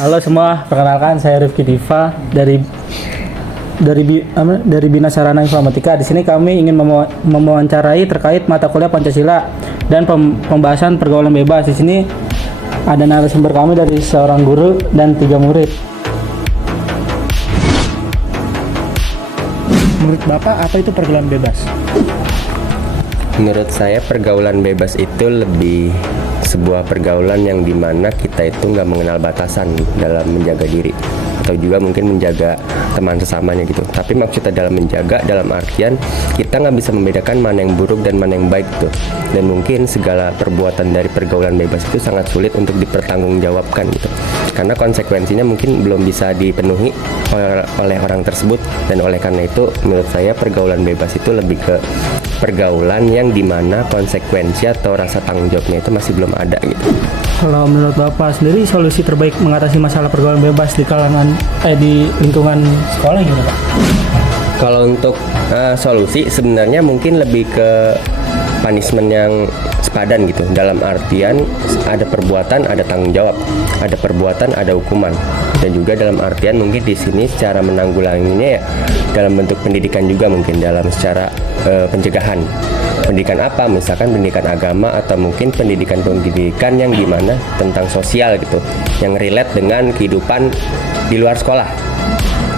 Halo semua, perkenalkan saya Rifki Diva dari Bina Sarana Informatika. Di sini kami ingin mewawancarai terkait mata kuliah Pancasila dan pembahasan pergaulan bebas. Di sini ada narasumber kami dari seorang guru dan 3 murid. Menurut Bapak, apa itu pergaulan bebas? Menurut saya pergaulan bebas itu lebih sebuah pergaulan yang dimana kita itu nggak mengenal batasan dalam menjaga diri atau juga mungkin menjaga teman sesamanya gitu. Tapi maksudnya dalam menjaga dalam artian kita nggak bisa membedakan mana yang buruk dan mana yang baik tuh. Dan mungkin segala perbuatan dari pergaulan bebas itu sangat sulit untuk dipertanggungjawabkan gitu. Karena konsekuensinya mungkin belum bisa dipenuhi oleh orang tersebut, dan oleh karena itu menurut saya pergaulan bebas itu lebih ke pergaulan yang dimana konsekuensi atau rasa tanggung jawabnya itu masih belum ada gitu. Kalau menurut Bapak sendiri, solusi terbaik mengatasi masalah pergaulan bebas di lingkungan sekolah gimana, Pak? Kalau untuk solusi sebenarnya mungkin lebih ke punishment yang sepadan gitu. Dalam artian ada perbuatan, ada tanggung jawab, ada perbuatan, ada hukuman. Dan juga dalam artian mungkin di sini secara menanggulanginya ya dalam bentuk pendidikan juga, mungkin dalam secara pencegahan. Pendidikan apa? Misalkan pendidikan agama atau mungkin pendidikan yang dimana tentang sosial gitu, yang relate dengan kehidupan di luar sekolah.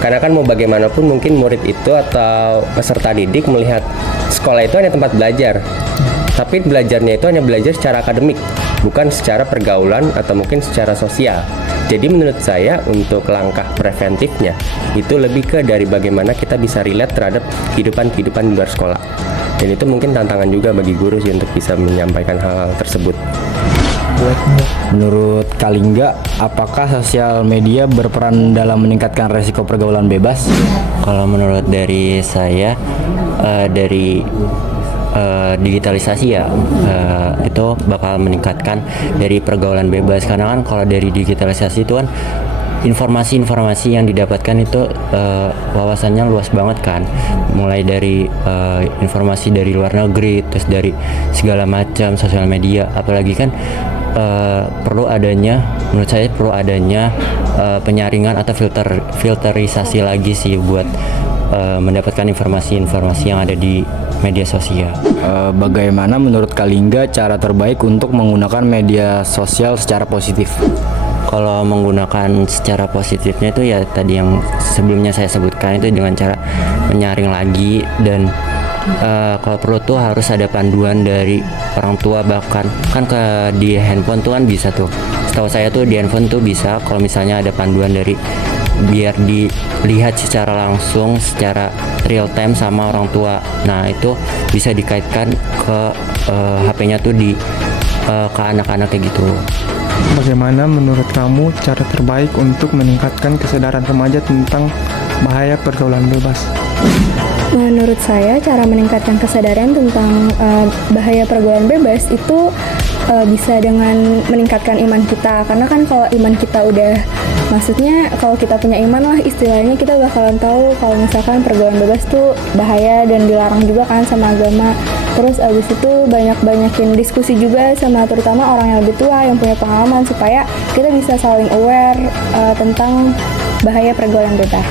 Karena kan mau bagaimanapun mungkin murid itu atau peserta didik melihat sekolah itu hanya tempat belajar, tapi belajarnya itu hanya belajar secara akademik, bukan secara pergaulan atau mungkin secara sosial. Jadi menurut saya untuk langkah preventifnya itu lebih ke dari bagaimana kita bisa relate terhadap kehidupan di luar sekolah. Dan itu mungkin tantangan juga bagi guru sih untuk bisa menyampaikan hal-hal tersebut. Menurut Kalingga, apakah sosial media berperan dalam meningkatkan resiko pergaulan bebas? Kalau menurut dari saya, dari digitalisasi ya, itu bakal meningkatkan dari pergaulan bebas. Karena kan kalau dari digitalisasi itu kan informasi-informasi yang didapatkan itu wawasannya luas banget kan, mulai dari informasi dari luar negeri, terus dari segala macam sosial media. Apalagi kan menurut saya perlu adanya penyaringan atau filterisasi lagi sih buat mendapatkan informasi-informasi yang ada di media sosial. Bagaimana menurut Kalingga cara terbaik untuk menggunakan media sosial secara positif? Kalau menggunakan secara positifnya itu ya tadi yang sebelumnya saya sebutkan, itu dengan cara menyaring lagi, dan kalau perlu tuh harus ada panduan dari orang tua. Bahkan kan di handphone tuh kan bisa tuh, setahu saya tuh di handphone tuh bisa kalau misalnya ada panduan dari biar dilihat secara langsung, secara real time sama orang tua. Nah itu bisa dikaitkan ke HP-nya tuh ke anak-anak kayak gitu. Bagaimana menurut kamu cara terbaik untuk meningkatkan kesadaran remaja tentang bahaya pergaulan bebas? Menurut saya, cara meningkatkan kesadaran tentang bahaya pergaulan bebas itu bisa dengan meningkatkan iman kita. Karena kan kalau iman kita udah, maksudnya kalau kita punya iman lah istilahnya, kita bakalan tahu kalau misalkan pergaulan bebas tuh bahaya dan dilarang juga kan sama agama. Terus abis itu banyakin diskusi juga sama terutama orang yang lebih tua yang punya pengalaman, supaya kita bisa saling aware tentang bahaya pergaulan bebas.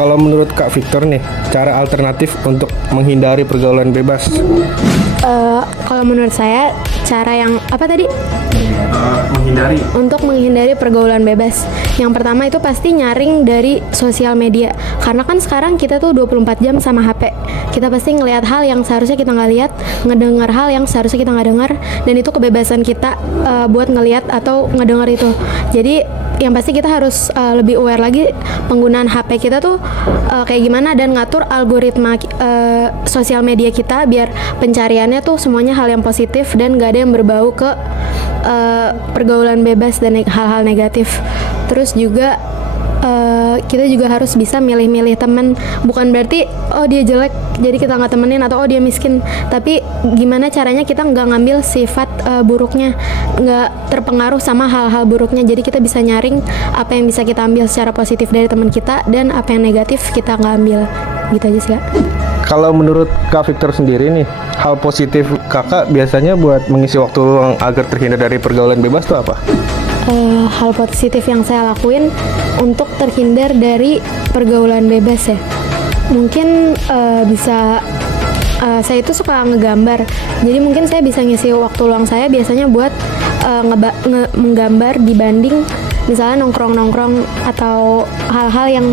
Kalau menurut Kak Victor nih, cara alternatif untuk menghindari pergaulan bebas? Kalau menurut saya, cara yang apa tadi? Menghindari. Untuk menghindari pergaulan bebas, yang pertama itu pasti nyaring dari sosial media. Karena kan sekarang kita tuh 24 jam sama HP. Kita pasti ngelihat hal yang seharusnya kita nggak lihat, ngedengar hal yang seharusnya kita nggak dengar, dan itu kebebasan kita buat ngelihat atau ngedengar itu. Jadi yang pasti kita harus lebih aware lagi penggunaan HP kita tuh kayak gimana, dan ngatur algoritma sosial media kita biar pencariannya tuh semuanya hal yang positif dan gak ada yang berbau ke pergaulan bebas dan hal-hal negatif. Terus juga kita juga harus bisa milih-milih teman. Bukan berarti oh dia jelek jadi kita nggak temenin, atau oh dia miskin, tapi gimana caranya kita nggak ngambil sifat buruknya, nggak terpengaruh sama hal-hal buruknya. Jadi kita bisa nyaring apa yang bisa kita ambil secara positif dari teman kita, dan apa yang negatif kita nggak ambil. Gitu aja sih, Kak. Kalau menurut Kak Victor sendiri nih, hal positif kakak biasanya buat mengisi waktu luang agar terhindar dari pergaulan bebas itu apa? hal positif yang saya lakuin untuk terhindar dari pergaulan bebas ya. Mungkin bisa saya itu suka ngegambar, jadi mungkin saya bisa ngisi waktu luang saya biasanya buat menggambar dibanding misalnya nongkrong-nongkrong atau hal-hal yang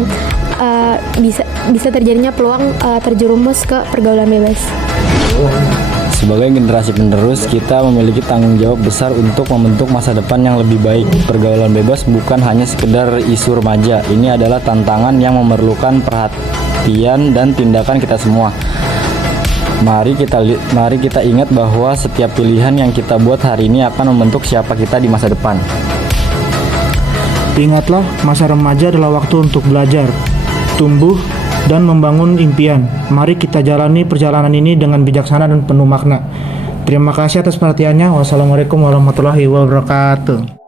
bisa terjadinya peluang terjerumus ke pergaulan bebas. Sebagai generasi penerus, kita memiliki tanggung jawab besar untuk membentuk masa depan yang lebih baik. Pergaulan bebas bukan hanya sekedar isu remaja. Ini adalah tantangan yang memerlukan perhatian dan tindakan kita semua. Mari kita ingat bahwa setiap pilihan yang kita buat hari ini akan membentuk siapa kita di masa depan. Ingatlah, masa remaja adalah waktu untuk belajar, tumbuh, dan membangun impian. Mari kita jalani perjalanan ini dengan bijaksana dan penuh makna. Terima kasih atas perhatiannya. Wassalamualaikum warahmatullahi wabarakatuh.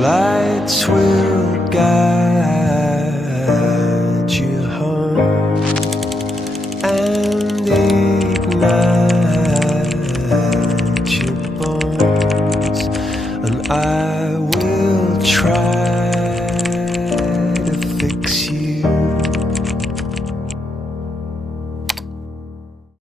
Lights will guide you home and ignite your bones, and I